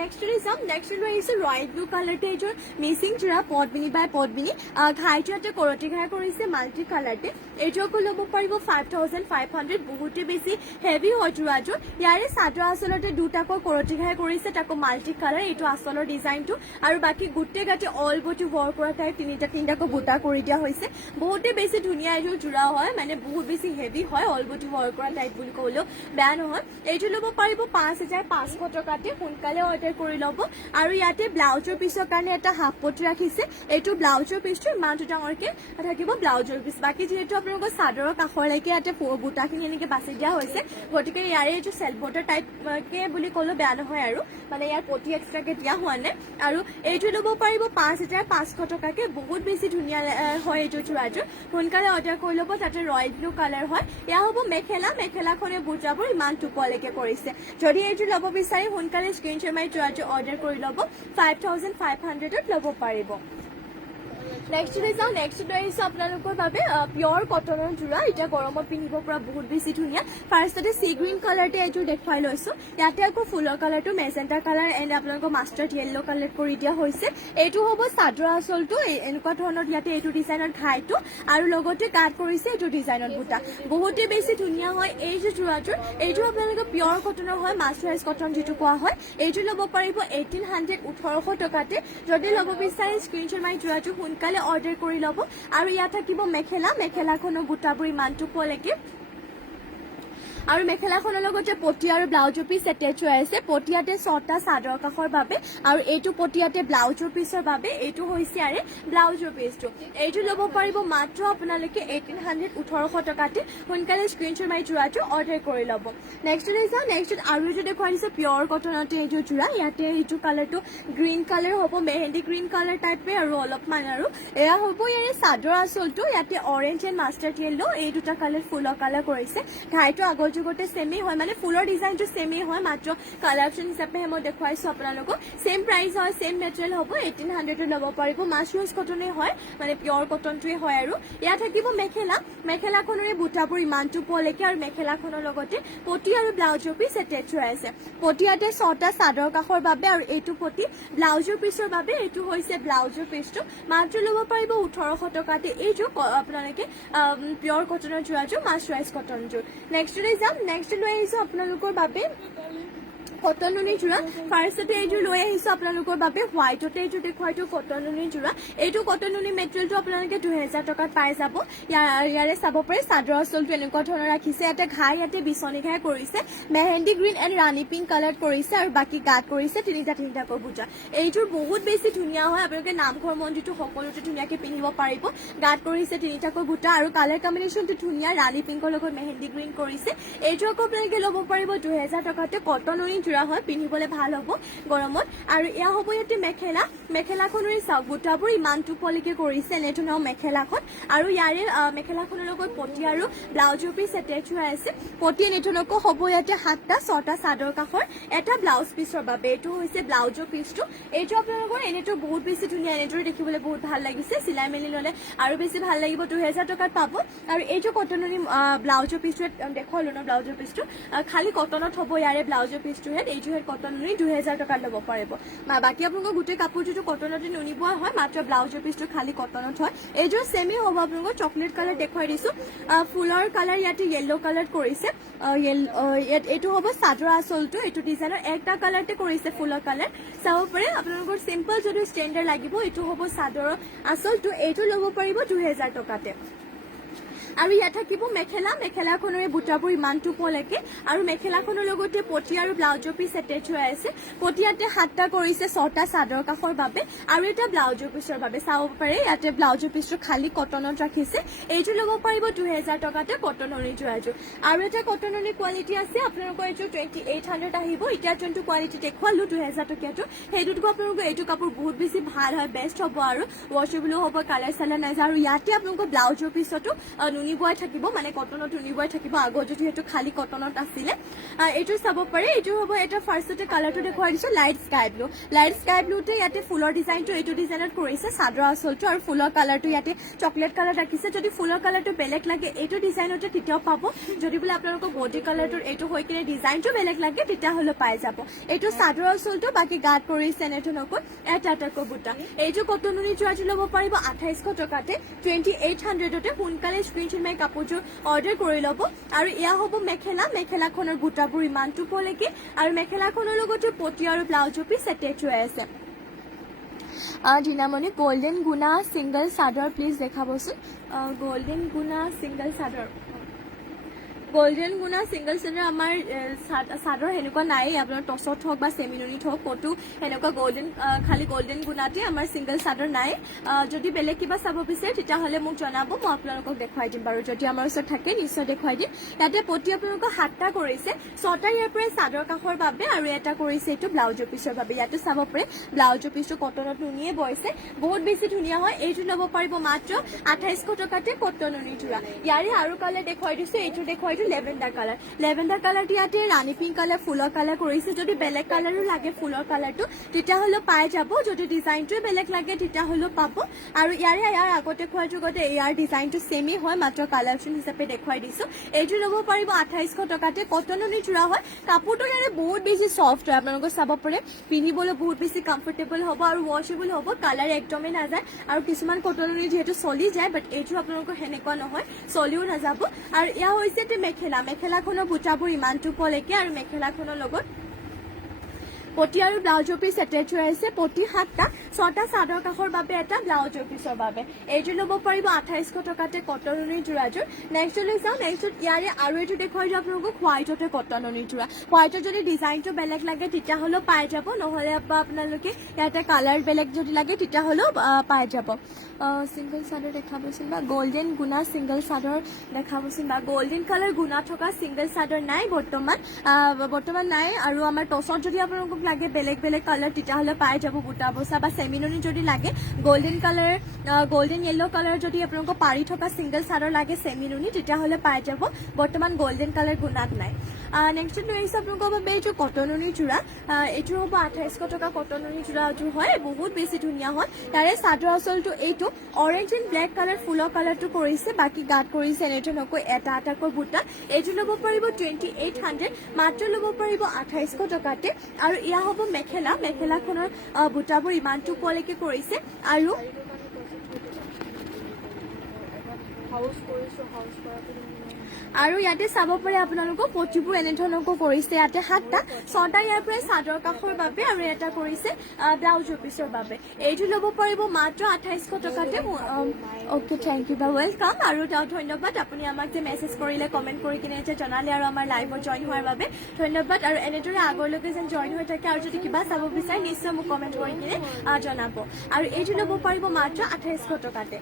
নেক্সট লৈ যাম নেক্সট লৈ আহিছোঁ ৰয়েল ব্লু কালাৰতে এইটো মিচিং জোৰা পদ্মিনী ঘাইটো ইয়াতে কৰতি ঘাই কৰিছে মাল্টি কালাৰতে এইটো আকৌ ল'ব পাৰিব 5,500 বহুতে বেছি হেভি হয় জোৰাযোৰ ইয়াৰে চাদৰ আঁচলতে দুটাকৈ কৰতি ঘাই কৰিছে তাকো মাল্টি কালাৰ এইটো আঁচলৰ ডিজাইনটো আৰু বাকী গোটেই গাতে অল বটি ৱৰ কৰা টাইপ তিনিটাকৈ বুটা কৰি দিয়া হৈছে বহুতে বেছি ধুনীয়া এইটো জোৰা হয় মানে বহুত বেছি হেভি হয় অল বটি ৱৰ কৰা টাইপ বুলি ক'লেও বেয়া নহয় এইটো ল'ব পাৰিব 5,500 টকাতে সোনকালে অৰ্ডাৰ কৰি ল'ব আৰু ইয়াতে ব্লাউজৰ পিছৰ কাৰণে এটা হাফ পটি ৰাখিছে এইটো ব্লাউজৰ পিছটো ইমানটো ডাঙৰকে থাকিব ব্লাউজৰ পিছ বাকী যিহেতু আপোনালোকৰ চাদৰৰ কাষৰলৈকে ইয়াতে বুটাখিনি এনেকে বাছি দিয়া হৈছে গতিকে ইয়াৰে এইটো চেল্ফ বৰ্ডাৰ টাইপকে বুলি ক'লেও বেয়া নহয় আৰু মানে ইয়াৰ পটি এক্সট্ৰাকে দিয়া হোৱা নাই আৰু এইটো ল'ব পাৰিব 5,500 টকাকে বহুত বেছি ধুনীয়া হয় এইটো জোৰাযোৰ সোনকালে অৰ্ডাৰ কৰি ল'ব তাতে ৰয়েল ব্লু কালাৰ হয় এয়া হ'ব মেখেলাখনে বুটাবোৰ ইমান টোপলৈকে কৰিছে যদি এইটো ল'ব বিচাৰি সোনকালে স্ক্ৰীনশ্বট মাৰি জোৰাযোৰ অৰ্ডাৰ কৰি ল'ব 5,500ত ল'ব পাৰিব নেক্সট লৈ যাওঁ নেক্সট লৈ আহিছোঁ আপোনালোকৰ বাবে পিয়ৰ কটনৰ জোৰা এতিয়া গৰমত পিন্ধিব পৰা বহুত বেছি ধুনীয়া ফাৰ্ষ্টতে চি গ্ৰীণ কালাৰতে এইটো দেখুৱাই লৈছোঁ ইয়াতে আকৌ ফুলৰ কালাৰটো মেজেণ্টা কালাৰ এণ্ড আপোনালোকৰ মাষ্টাৰ্ড য়েল্লো কালাৰ কৰি দিয়া হৈছে এইটো হ'ব চাদৰ আঁচলটো এনেকুৱা ধৰণৰ ইয়াতে এইটো ডিজাইনৰ ঘাইটো আৰু লগতে কাট কৰিছে এইটো ডিজাইনত বুটা বহুতেই বেছি ধুনীয়া হয় এই যে জোৰাযোৰ এইটো আপোনালোকৰ পিয়ৰ কটনৰ হয় মাষ্টাৰাইজ কটন যিটো কোৱা হয় এইটো ল'ব পাৰিব 1,800 টকাতে যদি ল'ব বিচাৰে স্ক্ৰীনশ্বট মাৰি জোৰাযোৰ সোনকালে অৰ্ডাৰ কৰি ল'ব আৰু ইয়াত থাকিব মেখেলাখনৰ বুটাবোৰ ইমানটো পোৱালৈকে আৰু মেখেলাখনৰ লগতে পটি আৰু ব্লাউজৰ পিচ এটেচ হৈ আছে পটিয়াতে 6টা চাদৰ কাষৰ বাবে আৰু এইটো পটিয়াতে ব্লাউজৰ পিচৰ বাবে এইটো হৈছে ইয়াৰে ব্লাউজৰ পিচটো এইটো ল'ব পাৰিব মাত্ৰ আপোনালোকে 1,818 টকাতে সোনকালে স্ক্ৰীনশ্বট মাৰি জোৰাটো অৰ্ডাৰ কৰি ল'ব নেক্সট লৈ যাওঁ নেক্সট আৰু এইটো দেখুৱাই দিছোঁ পিয়ৰ কটনতে এইটো জোৰা ইয়াতে এইটো কালাৰটো গ্ৰীণ কালাৰ হ'ব মেহেন্দি গ্ৰীণ কালাৰ টাইপে আৰু অলপমান আৰু এয়া হ'ব ইয়াৰে চাদৰ আঁচলটো ইয়াতে অৰেঞ্জ এণ্ড মাষ্টাৰ্ড য়েল্লো এই দুটা কালাৰ ফুলৰ কালাৰ কৰিছে ঘাইটো আগত যুগতে সেমেই হয় মানে ফুলৰ ডিজাইনটো সেমেই হয় মাত্ৰ কালাৰ অপশ্যন হিচাপে মই দেখুৱাইছো আপোনালোকক সেম প্ৰাইস হয় সেম মেটেৰিয়েল হ'ব 1800 ল'ব পাৰিব মাছৰুমছ কটনে হয় মানে পিয়ৰ কটনটোৱে হয় আৰু ইয়াত থাকিব মেখেলাখনৰ বুটাবোৰ ইমানটো পলেকে আৰু মেখেলাখনৰ লগতে পটি আৰু ব্লাউজৰ পিছ এটেচ হৈ আছে পটিয়াতে 6টা চাদৰ কাষৰ বাবে আৰু এইটো পটি ব্লাউজৰ পিছৰ বাবে এইটো হৈছে ব্লাউজৰ পিছটো মাত্ৰ ল'ব পাৰিব 1800 টকাতে এইটো আপোনালোকে পিয়ৰ কটনৰ যোৰাযোৰ মাছৰাইজ কটনযোৰ নেক্সটলৈ যাম নেক্সট লৈ আহিছো আপোনালোকৰ বাবে কটন নুনি যোৰা ফাৰ্ষ্টতে এইটো লৈ আহিছো আপোনালোকৰ বাবে হোৱাইটতে এইটো দেখুৱাইটো কটন নুনি যোৰা এইটো কটন নুনি মেটেৰিয়েলটো আপোনালোকে 2000 টকাত পাই যাব ইয়াৰে চাব পাৰে চাদৰ আঁচলটো এনেকুৱা ধৰণৰ ৰাখিছে এটা ঘাই ইয়াতে বিচনী ঘাই কৰিছে mehndi green and rani pink colour কৰিছে আৰু বাকি গাত কৰিছে তিনিটাকৈ বুটা এইটোৰ বহুত বেছি ধুনীয়া হয় আপোনালোকে নামঘৰ মন্দিৰটো সকলোতে ধুনীয়াকৈ পিন্ধিব পাৰিব গাত কৰিছে তিনিটাকৈ বুটা আৰু কালাৰ কম্বিনেশ্যনটো ধুনীয়া ৰাণী পিংকৰ লগত মেহেন্দি গ্ৰীণ কৰিছে এইটো আকৌ আপোনালোকে ল'ব পাৰিব 2000 টকাতে কটন নুনি হয় পিন্ধিবলৈ ভাল হ'ব গৰমত আৰু এয়া হ'ব ইয়াতে মেখেলাখনৰ চাওক বুটাবোৰ ইমানটো পলিকে কৰিছে নেটো নাও মেখেলাখন আৰু ইয়াৰে মেখেলাখনৰ লগত পটি আৰু ব্লাউজৰ পিছ এটেচ হৈ আছে পটি নেটনকো হ'ব ইয়াতে 7টা 6টা চাদৰ কাষৰ এটা ব্লাউজ পিছৰ বাবে এইটো হৈছে ব্লাউজৰ পিছটো এইটো আপোনালোকৰ এনেটো বহুত বেছি ধুনীয়া এনেটো দেখিবলৈ বহুত ভাল লাগিছে চিলাই মেলি ল'লে আৰু বেছি ভাল লাগিব 2000 টকাত পাব আৰু এইটো কটননি ব্লাউজৰ পিছটো দেখুৱালো ন ব্লাউজৰ পিছটো খালি কটনত হ'ব ইয়াৰে ব্লাউজৰ পিছটো এইটো কটন নুনি 2000 টকাত ল'ব পাৰিব বাকি আপোনালোকৰ গোটেই কাপোৰটো কটনতে নুনি বোৱা হয় মাত্ৰ ব্লাউজৰ পিছটো খালি কটনত হয় এইটো সেমি হ'ব আপোনালোকৰ চকলেট কালাৰ দেখুৱাই দিছো ফুলৰ কালাৰ ইয়াতে য়েলো কালাৰ কৰিছে এইটো হ'ব চাদৰ আঁচলটো এইটো ডিজাইনৰ একটা কালাৰতে কৰিছে ফুলৰ কালাৰ চাব পাৰে আপোনালোকৰ সিম্পল যদি ষ্টেণ্ডাৰ্ড লাগিব এইটো হ'ব চাদৰ আঁচলটো এইটো ল'ব পাৰিব 2000 টকাতে আৰু ইয়াত থাকিব মেখেলাখনৰ বুটাবোৰ ইমানটো পলেকে আৰু মেখেলাখনৰ লগতে পটি আৰু ব্লাউজৰ পিছ এটেচ হৈ আছে পটিয়াতে 7টা কৰিছে 6টা চাদৰ কাষৰ বাবে আৰু এটা ব্লাউজৰ পিছৰ বাবে চাব পাৰে ইয়াতে ব্লাউজৰ পিছটো খালি কটনত ৰাখিছে এইটো ল'ব পাৰিব 2000 টকাতে কটনৰি যোৰাযোৰ আৰু এটা কটনৰি কোৱালিটি আছে আপোনালোকৰ এইটো 2800 আহিব এতিয়া যোনটো কোৱালিটি দেখুৱালো 2000 টকাটো সেইটোতকৈ আপোনালোকৰ এইটো কাপোৰ বহুত বেছি ভাল হয় বেষ্ট হ'ব আৰু ৱাশেবলো হ'ব কালাৰ চালাৰ নাযায় আৰু ইয়াতে আপোনালোকৰ ব্লাউজৰ পিছতো নুনি বয় থাকিব মানে কটনত নুনি বয় থাকিব আগৰ যদি হেতু খালি কটনত আছিলে এইটো চাব পাৰে এইটো হ'ব এটা ফাৰ্ষ্টতে কালাৰটো দেখুৱাই দিছো লাইট স্কাই ব্লুতে ইয়াতে ফুলৰ ডিজাইনটো এইটো ডিজাইনত কৰিছে চাদৰ আঁচলটো আৰু ফুলৰ কালাৰটো ইয়াতে চকলেট কালাৰ ৰাখিছে যদি ফুলৰ কালাৰটো বেলেগ লাগে এইটো ডিজাইনতে তেতিয়াও পাব যদি বোলে আপোনালোকৰ বডি কালাৰটো এইটো হৈ কিনে ডিজাইনটো বেলেগ লাগে তেতিয়া হলে পাই যাব এইটো চাদৰ আঁচলটো বাকি গাত কৰিছে নেটো নকৈ এটাকৈ বুটা এইটো কটন নুনি যোৰাটো ল'ব পাৰিব 2800 টকাতে 2800তে সোনকালে স্ক্ৰীনশ্বট মাৰি কাপোৰযোৰ অৰ্ডাৰ কৰি ল'ব আৰু এয়া হ'ব মেখেলাখনৰ বুটাবোৰ ইমানটো পলেকে আৰু মেখেলাখনৰ লগতে পটি আৰু ব্লাউজৰ পিছ এটেচ হৈ আছে দিনামণি গোল্ডেন গুণা সিংগল চাদৰ প্লিজ দেখাবচোন গোল্ডেন গুণা সিংগল চাদৰ আমাৰ চাদৰ হেনেকুৱা নাই আপোনাৰ টছত হওক বা সেমিনুনিত হওক কতো হেনেকুৱা খালি গোল্ডেন গুণাতে আমাৰ সিংগল চাদৰ নাই যদি বেলেগ কিবা চাব বিচাৰে তেতিয়া হলে মোক জনাব মই আপোনালোকক দেখাই দিম বাৰু যদি আমাৰ ওচৰত থাকে নিশ্চয় দেখাই দিম ইয়াতে পটি আপোনালোকক 7টা কৰিছে 6টা ইয়াৰ পৰা চাদৰ কাষৰ বাবে আৰু এটা কৰিছে এইটো ব্লাউজৰ পিছৰ বাবে ইয়াতে চাব পাৰে ব্লাউজৰ পিছটো কটনত নুনিয়ে বইছে বহুত বেছি ধুনীয়া হয় এইটো ল'ব পাৰিব মাত্ৰ 2800 টকাতে কটন নুনি যোৰা ইয়াৰে আৰু কালাৰ দেখুৱাই দিছো এইটো দেখুৱাই লেভেণ্ডাৰ কালাৰ ইয়াতে ৰাণী পিংক কালাৰ ফুলৰ কালাৰ কৰিছে যদি বেলেগ কালাৰো লাগে ফুলৰ কালাৰটো তেতিয়া হলে পাই যাব যদি ডিজাইনটো বেলেগ লাগে তেতিয়া হলে পাব আৰু ইয়াৰ আগতে খোৱাৰ যুগতে ইয়াৰ ডিজাইনটো সেমই হয় মাত্ৰ কালাৰ অপশ্যন হিচাপে দেখুৱাই দিছো এইটো ল'ব পাৰিব 2800 টকাতে কটন নুনি যোৰা হয় কাপোৰটো ইয়াৰে বহুত বেছি সফট হয় আপোনালোকে চাব পাৰে পিন্ধিবলৈ বহুত বেছি কমফৰ্টেবল হ'ব আৰু ৱাশেবল হ'ব কালাৰ একদমেই নাযায় আৰু কিছুমান কটন নুনি যেহেতু চলি যায় বাট এইটো আপোনালোকৰ হেনেকুৱা নহয় চলিও নাযাব আৰু ইয়া হৈছে মেখেলাখনৰ বুটাবোৰ ইমানটো পলেকে আৰু মেখেলাখনৰ লগত পটি আৰু ব্লাউজৰ পিছ এটেচ হৈ আছে পটি 7টা 6টা চাদৰ কাষৰ বাবে এটা ব্লাউজৰ পিছৰ বাবে এইটো ল'ব পাৰিব 2800 টকাতে কটন নুনি যোৰাযোৰ নেক্সটলৈ যাওঁ নেক্সট ইয়াৰে আৰু এইটো দেখুৱাই দিওঁ আপোনালোকক হোৱাইটতে কটন নুনি যোৰা হোৱাইটৰ যদি ডিজাইনটো বেলেগ লাগে তেতিয়া হলেও পাই যাব নহলে আপোনালোকে ইয়াতে কালাৰ বেলেগ যদি লাগে তেতিয়া হলেও পাই যাব সিংগল চাদৰ দেখাবচোন বা গোল্ডেন গুণা সিংগল চাদৰ দেখাবচোন বা গোল্ডেন কালাৰ গুণা থকা সিংগল চাদৰ নাই বৰ্তমান নাই আৰু আমাৰ টছত যদি আপোনালোকক লাগে বেলেগ কালাৰ তেতিয়া হলে পাই যাব বুটা বসা বা চেমিনুনি যদি লাগে golden colour golden yellow colour যদি আপোনালোকক পাৰি থকা সিঙ্গল চাদৰ লাগে চেমিনুনি তেতিয়াহ'লে পাই যাব বৰ্তমান গোল্ডেন কালাৰ গুণাত নাই নেক্সট লৈ আহিছে আপোনালোকৰ বাবে এইটো কটননি যোৰা এইটো হ'ব 2800 টকা কটননি যোৰাটো হয় বহুত বেছি ধুনীয়া হয় তাৰে চাদৰ আঁচলটো এইটো অৰেঞ্জ এণ্ড ব্লেক কালাৰ ফুলৰ কালাৰটো কৰিছে বাকি গাত কৰিছে এনেধৰণকৈ এটা এটাকৈ বুটা এইটো ল'ব পাৰিব 2800 মাত্ৰ ল'ব পাৰিব 2800 টকাতে আৰু ইয়া হ'ব মেখেলাখনৰ বুটাবোৰ ইমানটো কোৱালৈকে কৰিছে আৰু আৰু ইয়াতে চাব পাৰে আপোনালোকক পটিবোৰ এনেধৰণকৈ কৰিছে ইয়াতে 7টা 6টা ইয়াৰ পৰা চাদৰ কাষৰ বাবে আৰু এটা কৰিছে ব্লাউজৰ পিছৰ বাবে এইটো ল'ব পাৰিব মাত্ৰ 2800 টকাতে ওকে থ্যাংক ইউ বা ওয়েলকাম আৰু ধন্যবাদ আপুনি আমাক যে মেছেজ কৰিলে কমেন্ট কৰি কিনে যে জনালে আৰু আমাৰ লাইভত জয়েন হোৱাৰ বাবে ধন্যবাদ আৰু এনেদৰে আগলৈকে যেন জয়েন হৈ থাকে আৰু যদি কিবা চাব বিচাৰে নিশ্চয় মোক কমেন্ট কৰি কিনে জনাব আৰু এইটো ল'ব পাৰিব মাত্ৰ 2800 টকাতে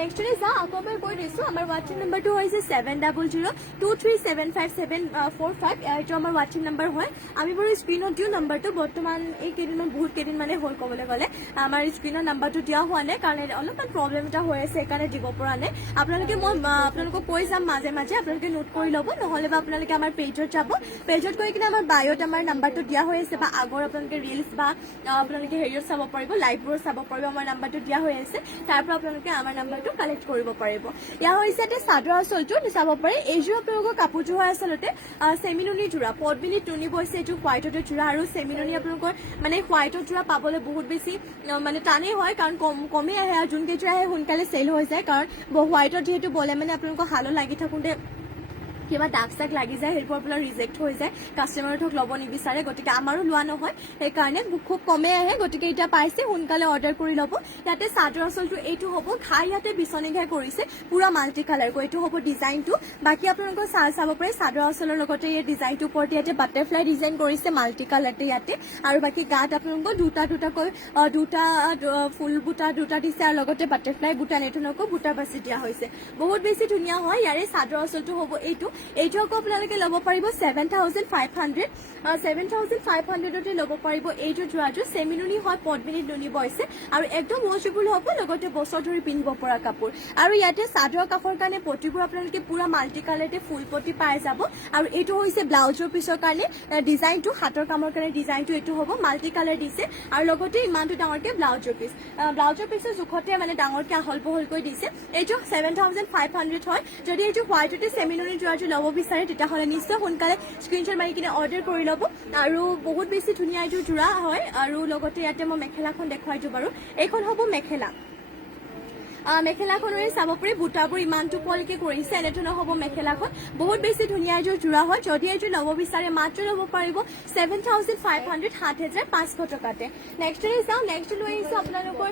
নেক্সটলি যাওঁ আকৌ এবাৰ কৈ দিছোঁ আমাৰ হোৱাটছএপ নম্বৰটো হৈছে 7002375745 এইটো আমাৰ হোৱাটছএপ নম্বৰ হয় আমি বাৰু স্ক্ৰীনত দিওঁ নম্বৰটো বৰ্তমান এই কেইদিনমান বহুত কেইদিন মানে হ'ল ক'বলৈ গ'লে আমাৰ স্ক্ৰীনৰ নম্বৰটো দিয়া হোৱা নাই কাৰণ অলপমান প্ৰব্লেম এটা হৈ আছে সেইকাৰণে দিব পৰা নাই আপোনালোকে মই আপোনালোকক কৈ যাম মাজে মাজে আপোনালোকে নোট কৰি ল'ব নহ'লে বা আপোনালোকে আমাৰ পেজত যাব পেজত গৈ কিনে আমাৰ বায়'ত আমাৰ নম্বৰটো দিয়া হৈ আছে বা আগৰ আপোনালোকে ৰিলছ বা আপোনালোকে হেৰিয়ত চাব পাৰিব লাইভবোৰত চাব পাৰিব আমাৰ নম্বৰটো দিয়া হৈ আছে তাৰ পৰা আপোনালোকে আমাৰ নম্বৰটো কালেক্ট কৰিব পাৰিব ইয়া হৈছে এটা চাদৰ আঁচলটো চাব পাৰে এইযোৰ আপোনালোকৰ কাপোৰযোৰ হয় আচলতে চেমিনুনি যোৰা পদ্মিনীত টুনি বৈছে এইটো হোৱাইটতে যোৰা আৰু চেমিনুনি আপোনালোকৰ মানে হোৱাইটৰ যোৰা পাবলৈ বহুত বেছি মানে টানেই হয় কাৰণ কমেই আহে আৰু যোনকেইযোৰ আহে সোনকালে চেল হৈ যায় কাৰণ হোৱাইটত যিহেতু বলে মানে আপোনালোকৰ হালত লাগি থাকোঁতে কিবা দাগ চাগ লাগি যায় সেইবোৰ আপোনাৰ ৰিজেক্ট হৈ যায় কাষ্টমাৰে ধৰক ল'ব নিবিচাৰে গতিকে আমাৰো লোৱা নহয় সেইকাৰণে খুব কমেই আহে গতিকে এতিয়া পাইছে সোনকালে অৰ্ডাৰ কৰি ল'ব ইয়াতে চাদৰ আঁচলটো এইটো হ'ব ঘাই ইয়াতে বিচনী ঘাই কৰিছে পুৰা মাল্টি কালাৰ কৈ এইটো হ'ব ডিজাইনটো বাকী আপোনালোকৰ চাব পাৰে চাদৰ আঁচলৰ লগতে এই ডিজাইনটোৰ ওপৰতে ইয়াতে বাটাৰফ্লাই ডিজাইন কৰিছে মাল্টি কালাৰতে ইয়াতে আৰু বাকী গাত আপোনালোকৰ দুটাকৈ দুটা ফুল বুটা দুটা দিছে আৰু লগতে বাটাৰফ্লাই বুটা এনেধৰণকৈ বুটা বাছি দিয়া হৈছে বহুত বেছি ধুনীয়া হয় ইয়াৰে চাদৰ আঁচলটো হ'ব এইটো আকৌ আপোনালোকে ল'ব পাৰিব 7500 7500তে ল'ব পাৰিব এইটো যোৰাটো চেমিনুনি হয় পদ্মিনীত নুনি বৈছে আৰু একদম ৱাশেবল হ'ব লগতে বছৰ ধৰি পিন্ধিব পৰা কাপোৰ আৰু ইয়াতে চাদৰ কাষৰ কাৰণে পটিবোৰ আপোনালোকে পুৰা মাল্টি কালাৰতে ফুল পটি পাই যাব আৰু এইটো হৈছে ব্লাউজৰ পিছৰ কাৰণে ডিজাইনটো হাতৰ কামৰ কাৰণে ডিজাইনটো এইটো হ'ব মাল্টি কালাৰ দিছে আৰু লগতে ইমানটো ডাঙৰকে ব্লাউজৰ পিছৰ জোখতে মানে ডাঙৰকে আহল বহলকৈ দিছে এইটো 7500 হয় যদি এইটো হোৱাইটতে চেমিনুনি যোৰাটো ল'ব বিচাৰে তেতিয়াহ'লে নিশ্চয় সোনকালে স্ক্ৰীনশ্বট মাৰি কিনে অৰ্ডাৰ কৰি ল'ব আৰু বহুত বেছি ধুনীয়া এইটো যোৰা হয় আৰু লগতে ইয়াতে মই মেখেলাখন দেখুৱাই দিওঁ বাৰু এইখন হ'ব মেখেলাখনৰে চাব পাৰি বুটাবোৰ ইমানটো কোৱালৈকে কৰিছে এনেধৰণৰ হ'ব মেখেলাখন বহুত বেছি ধুনীয়া এযোৰ যোৰা হয় যদি এইযোৰ ল'ব বিচাৰে মাত্ৰ ল'ব পাৰিব 7500 7500 টকাতে নেক্সট যাওঁ নেক্সট লৈ আহিছোঁ আপোনালোকৰ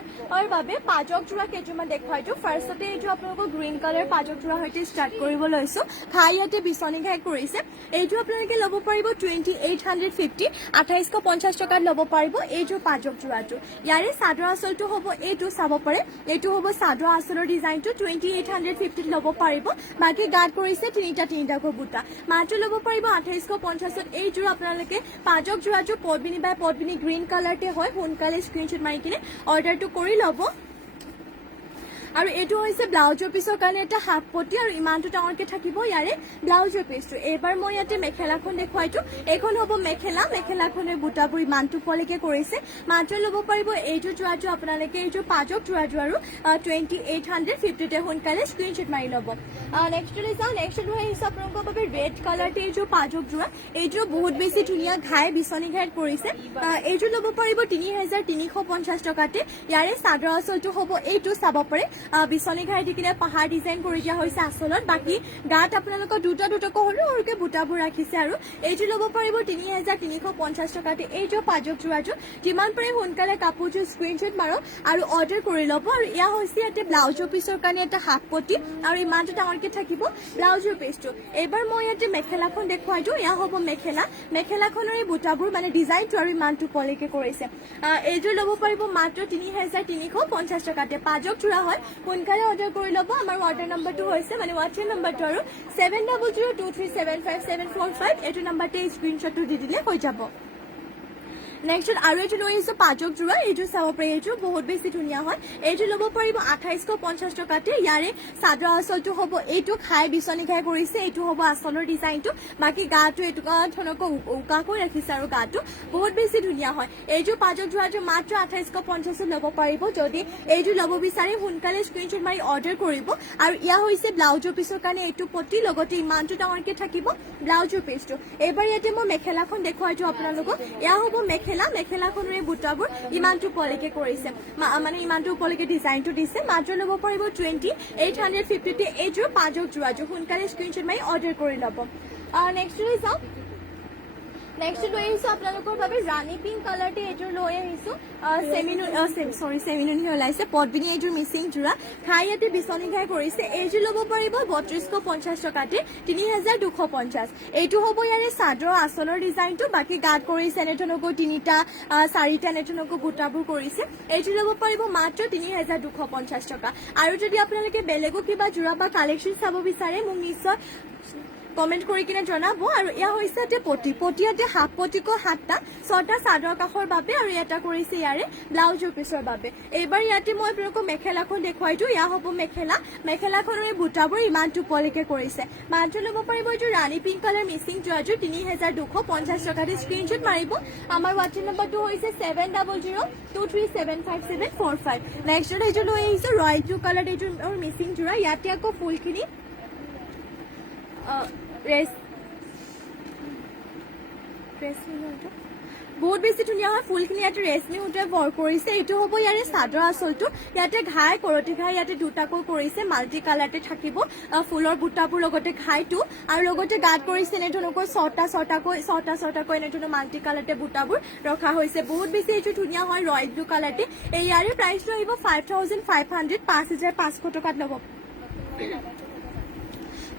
বাবে পাজক যোৰা কেইযোৰমান দেখুৱাই দিওঁ ফাৰ্ষ্টতে এইটো আপোনালোকৰ গ্ৰীণ কালাৰ পাজক যোৰা সৈতে ষ্টাৰ্ট কৰিব লৈছোঁ ঘাই ইয়াতে বিচনী ঘাই কৰিছে এইটো আপোনালোকে ল'ব পাৰিব 2850 2850 টকাত ল'ব পাৰিব এইযোৰ পাজক যোৰাটো ইয়াৰে চাদৰ আঁচলটো হ'ব এইটো চাব পাৰে এইটো হ'ব চাদৰ আঁচলৰ ডিজাইনটো 2850 ল'ব পাৰিব বাকী গাত কৰিছে তিনিটাকৈ বুটা মাত্ৰ ল'ব পাৰিব 2850 এইযোৰ আপোনালোকে পাজক যোৰাটো পদ্মিনী বাই পদ্মিনী গ্ৰীণ কালাৰতে হয় সোনকালে স্ক্ৰীনশ্বট মাৰি কিনে অৰ্ডাৰটো কৰি ল'ব আৰু এইটো হৈছে ব্লাউজৰ পিছৰ কাৰণে এটা হাফ পটি আৰু ইমানটো ডাঙৰকে থাকিব ইয়াৰে ব্লাউজৰ পিছটো এইবাৰ মই ইয়াতে মেখেলাখন দেখুৱাইছো এইখন হ'ব মেখেলাখনে বুটাবোৰ ইমানটো পলৈকে কৰিছে মাত্ৰ ল'ব পাৰিব এইটো যোৰাটো আপোনালোকে এইটো পাজক যোৰাটো আৰু 2850তে সোনকালে স্ক্ৰীনশ্বট মাৰি ল'ব নেক্সটলৈ যাওঁ নেক্সট লৈ আহিছোঁ আপোনালোকৰ বাবে ৰেড কালাৰতে এইযোৰ পাজক যোৰা এইযোৰ বহুত বেছি ধুনীয়া ঘাই বিচনী ঘাইত কৰিছে এইযোৰ ল'ব পাৰিব 3350 টকাতে ইয়াৰে চাদৰ আঁচলটো হ'ব এইটো চাব পাৰে বিচনী ঘাই দি কিনে পাহাৰ ডিজাইন কৰি দিয়া হৈছে আঁচলত বাকী গাত আপোনালোকৰ দুটাকৈ সৰুকে বুটাবোৰ ৰাখিছে আৰু এইটো ল'ব পাৰিব 3350 টকাতে এইযোৰ পাজক যোৰাটো যিমান পাৰে সোনকালে কাপোৰযোৰ স্ক্ৰীনশ্বট মাৰক আৰু অৰ্ডাৰ কৰি ল'ব আৰু এয়া হৈছে ইয়াতে ব্লাউজৰ পিছৰ কাৰণে এটা হাফ পটি আৰু ইমানটো ডাঙৰকে থাকিব ব্লাউজৰ পিছটো এইবাৰ মই ইয়াতে মেখেলাখন দেখুৱাই দিওঁ এয়া হ'ব মেখেলাখনৰ এই বুটাবোৰ মানে ডিজাইনটো আৰু ইমানটো পলৈকে কৰিছে এইযোৰ ল'ব পাৰিব মাত্ৰ 3350 টকাতে পাজক যোৰা হয় সোনকালে অৰ্ডাৰ কৰি ল'ব আমাৰ অৰ্ডাৰ নম্বৰটো হৈছে মানে হোৱাটছএপ নম্বৰটো আৰু 7002375745 এইটো নম্বৰতে স্ক্ৰীনশ্বটটো দি দিলে হৈ যাব নেক্সট আৰু এইটো লৈ আহিছো পাজক যোৰা এইটো চাব পাৰি এইটো বহুত বেছি ধুনীয়া হয় এইটো ল'ব পাৰিব 2850 টকাতে ইয়াৰে চাদৰ আঁচলটো হ'ব এইটো খাই বিচনী খাই কৰিছে এইটো হ'ব আঁচলৰ ডিজাইনটো বাকি গাটো এইটো ধৰণক উকাকৈ ৰাখিছে আৰু গাটো বহুত বেছি ধুনীয়া হয় এইটো পাজক যোৰাটো মাত্ৰ 2850 ল'ব পাৰিব যদি এইটো ল'ব বিচাৰে সোনকালে স্ক্ৰীনশ্বট মাৰি অৰ্ডাৰ কৰিব আৰু ইয়া হৈছে ব্লাউজৰ পিছৰ কাৰণে এইটো পটি লগতে ইমানটো ডাঙৰকে থাকিব ব্লাউজৰ পিছটো এবাৰ ইয়াতে মই মেখেলাখন দেখুৱাইছো আপোনালোকক ইয়া হ'ব মেখেলাখনৰ এই বুটাবোৰ ইমানটো পলিকে কৰিছে মানে ইমানটো উপলৈকে ডিজাইনটো দিছে মাত্ৰ ল'ব পাৰিব 2850 তে এইযোৰ পাজক যোৰাটো সোনকালে স্ক্ৰীনশ্বট মাৰি অৰ্ডাৰ কৰি ল'ব নেক্সট লৈ যাওঁ নেক্সট লৈ আহিছো আপোনালোকৰ বাবে ৰাণী পিংক কালাৰটো এইযোৰ লৈ আহিছো চেমিনুনি ওলাইছে পদ্মিনী এইযোৰ মিচিং যোৰা খাই ইয়াতে বিচনী খাই কৰিছে এইযোৰ ল'ব পাৰিব 3250 টকাতে 3250 এইটো হ'ব ইয়াৰে চাদৰ আঁচলৰ ডিজাইনটো বাকি গাত কৰিছে এনেধৰণকৈ 3টা 4টা এনেধৰণকৈ বুটাবোৰ কৰিছে এইযোৰ ল'ব পাৰিব মাত্ৰ 3250 টকা আৰু যদি আপোনালোকে বেলেগো কিবা যোৰা বা কালেকশ্যন চাব বিচাৰে মোক নিশ্চয় কমেন্ট কৰি কিনে জনাব আৰু ইয়া হৈছে এতে পটিয়াতে হাফ পটিকো 7টা 6টা চাদৰ কাখৰ বাবে আৰু এটা কৰিছে ইয়াৰে ব্লাউজৰ পিছৰ বাবে এইবাৰ ইয়াতে মই আপোনালোকক মেখেলাখন দেখুৱাইছো ইয়া হ'ব মেখেলাখনৰ এই বুটাবোৰ ইমান টুপলৈকে কৰিছে মাত্ৰ ল'ব পাৰিব এইটো ৰাণী পিংক কালাৰ মিচিং যোৰাযোৰ 3250 টকাতে স্ক্ৰীনশ্বট মাৰিব আমাৰ হোৱাটছএপ নম্বৰটো হৈছে 7002375745 নেক্সট এইটো লৈ আহিছো ৰয়েল ব্লু কালাৰ এইটো মিচিং যোৰা ইয়াতে আকৌ ফুলখিনি বহুত বেছি ধুনীয়া হয় ফুলখিনি ইয়াতে ৰেশমি সূতাৰে ভৰ কৰিছে এইটো হ'ব ইয়াৰে চাদৰ আঁচলটো ইয়াতে ঘাই কৰতি ঘাই ইয়াতে দুটাকৈ কৰিছে মাল্টি কালাৰতে থাকিব ফুলৰ বুটাবোৰ লগতে ঘাইটো আৰু লগতে গাত কৰিছে এনেধৰণকৈ 6টাকৈ এনেধৰণৰ মাল্টি কালাৰতে বুটাবোৰ ৰখা হৈছে বহুত বেছি এইটো ধুনীয়া হয় ৰয়েল ব্লু কালাৰতে ইয়াৰে প্ৰাইচটো আহিব 5500 টকাত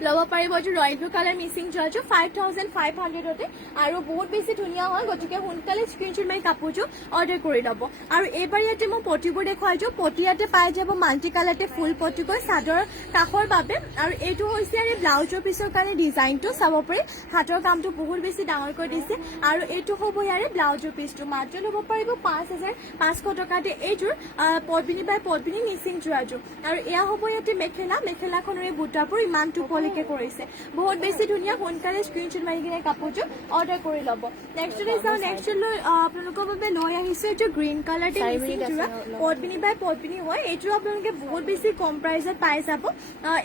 ল'ব পাৰিব যে ৰয়েল ব্লু কালাৰ মিচিং যোৰাযোৰ 5500তে আৰু বহুত বেছি ধুনীয়া হয় গতিকে সোনকালে স্ক্ৰীনশ্বট মাৰি কাপোৰযোৰ অৰ্ডাৰ কৰি ল'ব আৰু এইবাৰ ইয়াতে মই পটিবোৰ দেখুৱাইছো পটি ইয়াতে পাই যাব মাল্টি কালাৰতে ফুল পটিকৈ চাদৰ কাষৰ বাবে আৰু এইটো হৈছে ইয়াৰে ব্লাউজৰ পিছৰ কাৰণে ডিজাইনটো চাব পাৰি হাতৰ কামটো বহুত বেছি ডাঙৰকৈ দিছে আৰু এইটো হ'ব ইয়াৰে ব্লাউজৰ পিছটো মাত্ৰ ল'ব পাৰিব 5500 টকাতে এইযোৰ পদ্মিনী মিচিং যোৰাযোৰ আৰু এয়া হ'ব ইয়াতে মেখেলাখনৰ এই বুটাবোৰ ইমানটো কৰিছে বহুত বেছি ধুনীয়া সোনকালে স্ক্ৰীনশ্বট মাৰি কিনে কাপোৰযোৰ অৰ্ডাৰ কৰি ল'ব নেক্সট লৈ আপোনালোকৰ বাবে লৈ আহিছো এইটো গ্ৰীণ কালাৰ মিচিং যোৰা পদ্মিনী হয় এইটো আপোনালোকে বহুত বেছি কম প্ৰাইজত পাই যাব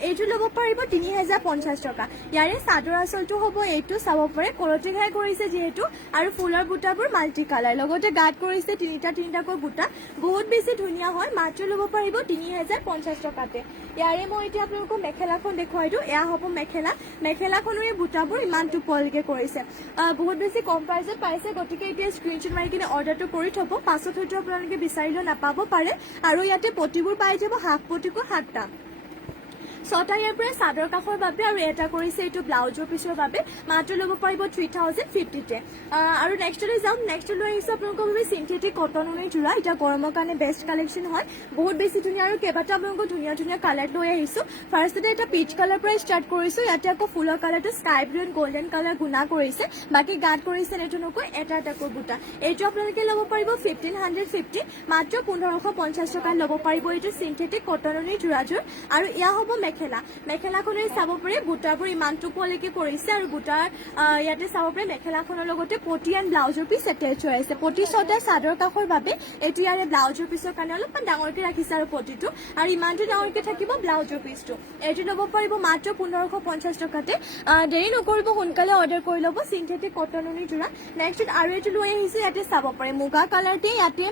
এইটো ল'ব পাৰিব 3050 টকা ইয়াৰে চাদৰ আঁচলটো হ'ব এইটো চাব পাৰে কৰতি ঘাই কৰিছে যিহেতু আৰু ফুলৰ বুটাবোৰ মাল্টি কালাৰ লগতে গাত কৰিছে 3টাকৈ বুটা বহুত বেছি ধুনীয়া হয় মাত্ৰ ল'ব পাৰিব 3050 টকাতে ইয়াৰে মই এতিয়া আপোনালোকক মেখেলাখন দেখুৱাই দিওঁ এয়া হ'ব মেখেলাখনৰ এই বুটাবোৰ ইমান টুপলকে কৰিছে বহুত বেছি কম প্ৰাইজত পাইছে গতিকে এতিয়া স্ক্ৰীনশ্বট মাৰি কিনে অৰ্ডাৰটো কৰি থব পাছত হয়তো আপোনালোকে বিচাৰিলেও নাপাব পাৰে আৰু ইয়াতে পটিবোৰ পাই যাব হাফ পটিকো 7টা 6টা ইয়াৰ পৰা চাদৰ কাষৰ বাবে আৰু এটা কৰিছে এইটো ব্লাউজৰ পিছৰ বাবে মাত্ৰ ল'ব পাৰিব 3050তে আৰু নেক্সট লৈ আহিছো আপোনালোকৰ বাবে সিন্থেটিক কটনৰ যোৰা এটা গৰমৰ কাৰণে বেষ্ট কালেকশ্যন হয় বহুত বেছি ধুনীয়া আৰু কেইবাটা আপোনালোকক ধুনীয়া কালাৰ লৈ আহিছো ফাৰ্ষ্টতে এটা পিচ কালাৰ পৰা ষ্টাৰ্ট কৰিছো ইয়াতে আকৌ ফুলৰ কালাৰটো sky blue and golden colour গুণা কৰিছে বাকি গাত কৰিছে এনেধৰণকৈ এটাকৈ বুটা এইটো আপোনালোকে ল'ব পাৰিব 1550 মাত্ৰ 1550 টকাত ল'ব পাৰিব এইটো সিন্থেটিক কটনৰ যোৰাযোৰ আৰু ইয়া হ'ব মেখেলাখনে চাব পাৰে বুটাবোৰ ইমানটো পলৈকে কৰিছে আৰু বুটাৰ ইয়াতে চাব পাৰে মেখেলাখনৰ লগতে পটি এণ্ড ব্লাউজৰ পিছ এটেচ হৈ আছে পটি 6টা চাদৰ কাষৰ বাবে এইটো ইয়াৰে ব্লাউজৰ পিছৰ কাৰণে অলপমান ডাঙৰকে ৰাখিছে আৰু পটিটো আৰু ইমানটো ডাঙৰকে থাকিব ব্লাউজৰ পিছটো এইটো ল'ব পাৰিব মাত্ৰ 1550 টকাতে দেৰি নকৰিব সোনকালে অৰ্ডাৰ কৰি ল'ব সিন্থেটিক কটনৰ যোৰা নেক্সট আৰু এইটো লৈ আহিছে ইয়াতে চাব পাৰে মুগা কালাৰতে ইয়াতে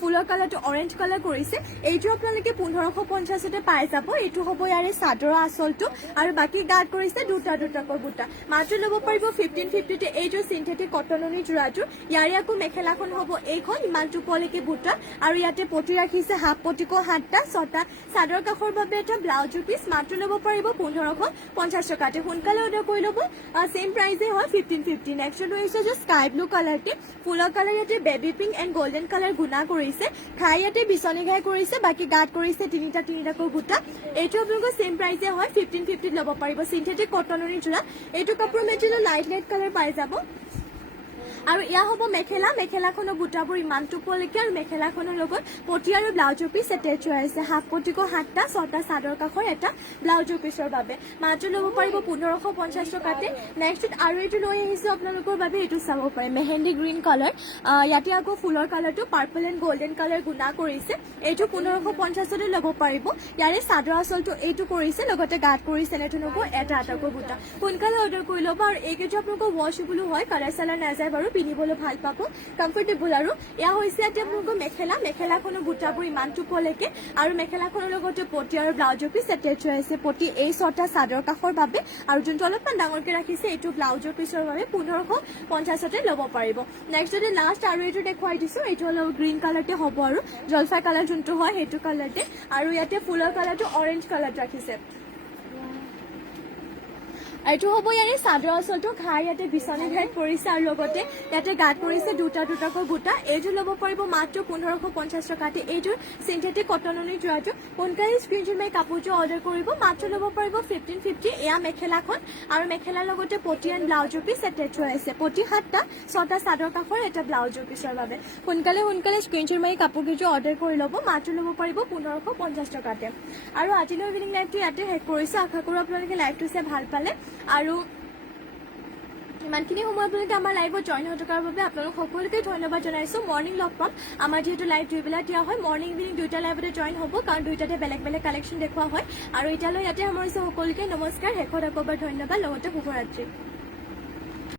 ফুলৰ কালাৰটো অৰেঞ্জ কালাৰ কৰিছে এইটো আপোনালোকে 1550তে পাই যাব এইটো হ'ব ইয়াৰে চাদৰ আঁচলটো আৰু বাকি গাত কৰিছে দুটাকৈ বুটা মাত্ৰ ল'ব পাৰিব 1550তে এইটো সিন্থেটিক কটনৰ যোৰাটো ইয়াৰে আকৌ মেখেলাখন হ'ব এইখন ইমানটো পলৈকে বুটা আৰু ইয়াতে পটি ৰাখিছে হাফ পটিকো 7টা 6টা চাদৰ কাষৰ বাবে এটা ব্লাউজৰ পিছ মাত্ৰ ল'ব পাৰিব 1550 টকাতে সোনকালে অৰ্ডাৰ কৰি ল'ব সেম প্ৰাইজে হয় 1550 নেক্সট লৈ আহিছে যে স্কাই ব্লু কালাৰতে ফুলৰ কালাৰ ইয়াতে baby pink and golden colour গুণা কৰিছে খাই ইয়াতে বিচনী ঘাই কৰিছে বাকি গাত কৰিছে 3টাকৈ বুটা এইটো আপোনালোকৰ সেম প্ৰাইজে হয় 1550 ল'ব পাৰিব সিন্থেটিক কটনৰ যোৰা এইটো কাপোৰ মেটেৰিয়েল লাইট কালাৰ পাই যাব আৰু এয়া হ'ব মেখেলা মেখেলাখনৰ বুটাবোৰ ইমান টোপলৈকে আৰু মেখেলাখনৰ লগত পটি আৰু ব্লাউজৰ পিচ এটেচ হৈ আছে হাফ পটিকো 7টা 6টা চাদৰ কাষৰ এটা ব্লাউজৰ পিচৰ বাবে মাত্ৰ ল'ব পাৰিব 1550 টকাতে নেক্সট আৰু এইটো লৈ আহিছো আপোনালোকৰ বাবে এইটো চাব পাৰে মেহেন্দি গ্ৰীণ কালাৰ ইয়াতে আকৌ ফুলৰ কালাৰটো পাৰ্পল এণ্ড গোল্ডেন কালাৰ গুণা কৰিছে এইটো 1550তে ল'ব পাৰিব ইয়াৰে চাদৰ আচলটো এইটো কৰিছে লগতে গাত কৰিছে এনেধৰণকৈ এটা এটাকৈ বুটা সোনকালে অৰ্ডাৰ কৰি ল'ব আৰু এইকেইটা আপোনালোকৰ ৱাশেবলো হয় কালাৰ চালাৰ নাযায় বাৰু পিন্ধিবলৈ ভাল পাব কমফৰ্টেবল আৰু এয়া হৈছে এতিয়া আপোনালোকৰ মেখেলাখনৰ বুটাবোৰ ইমান টোপলৈকে আৰু মেখেলাখনৰ লগতে পটি আৰু ব্লাউজৰ পিচ এটেচ হৈ আছে পটি এই 6টা চাদৰ কাষৰ বাবে আৰু যোনটো অলপমান ডাঙৰকে ৰাখিছে এইটো ব্লাউজৰ পিচৰ বাবে 1550তে ল'ব পাৰিব নেক্সট যদি লাষ্ট আৰু এইটো দেখুৱাই দিছো এইটো অলপ গ্ৰীণ কালাৰতে হ'ব আৰু জলফাই কালাৰ যোনটো হয় সেইটো কালাৰতে আৰু ইয়াতে ফুলৰ কালাৰটো অৰেঞ্জ কালাৰ ৰাখিছে এইটো হ'ব ইয়াৰে চাদৰ আচলটো ঘাই ইয়াতে বিচনী ঘাইত পৰিছে আৰু লগতে ইয়াতে গাত পৰিছে দুটাকৈ বুটা এইযোৰ ল'ব পাৰিব মাত্ৰ 1550 টকাতে এইযোৰ চিন্থেটিক কটননি যোৱাটো সোনকালে স্ক্ৰীনশ্বট মাৰি কাপোৰযোৰ অৰ্ডাৰ কৰিব মাত্ৰ ল'ব পাৰিব 1550 এয়া মেখেলাখন আৰু মেখেলাৰ লগতে পটি এণ্ড ব্লাউজৰ পিচ এটেচ হৈ আছে পটি 7টা 6টা চাদৰ কাষৰ এটা ব্লাউজৰ পিচৰ বাবে সোনকালে স্ক্ৰীনশ্বট মাৰি কাপোৰকেইযোৰ অৰ্ডাৰ কৰি ল'ব মাত্ৰ ল'ব পাৰিব 1550 টকাতে আৰু আজিলৈ ইভিনিং লাইভটো ইয়াতে শেষ কৰিছো আশা কৰোঁ আপোনালোকে লাইভটো চাই ভাল পালে আৰু ইমানখিনি সময় আপোনালোকে আমাৰ লাইভত জইন হৈ থকাৰ বাবে আপোনালোক সকলোকে ধন্যবাদ জনাইছোঁ মৰ্ণিং লগ পাম আমাৰ যিহেতু লাইভ দুইবেলা দিয়া হয় মৰ্ণিং ইভিনিং দুইটা লাইভতে জইন হ'ব কাৰণ দুইটাতে বেলেগ কালেকশ্যন দেখুওৱা হয় আৰু এতিয়ালৈ ইয়াতে সামৰিছোঁ সকলোকে নমস্কাৰ শেষত আকৌ এবাৰ ধন্যবাদ লগতে শুভৰাত্ৰি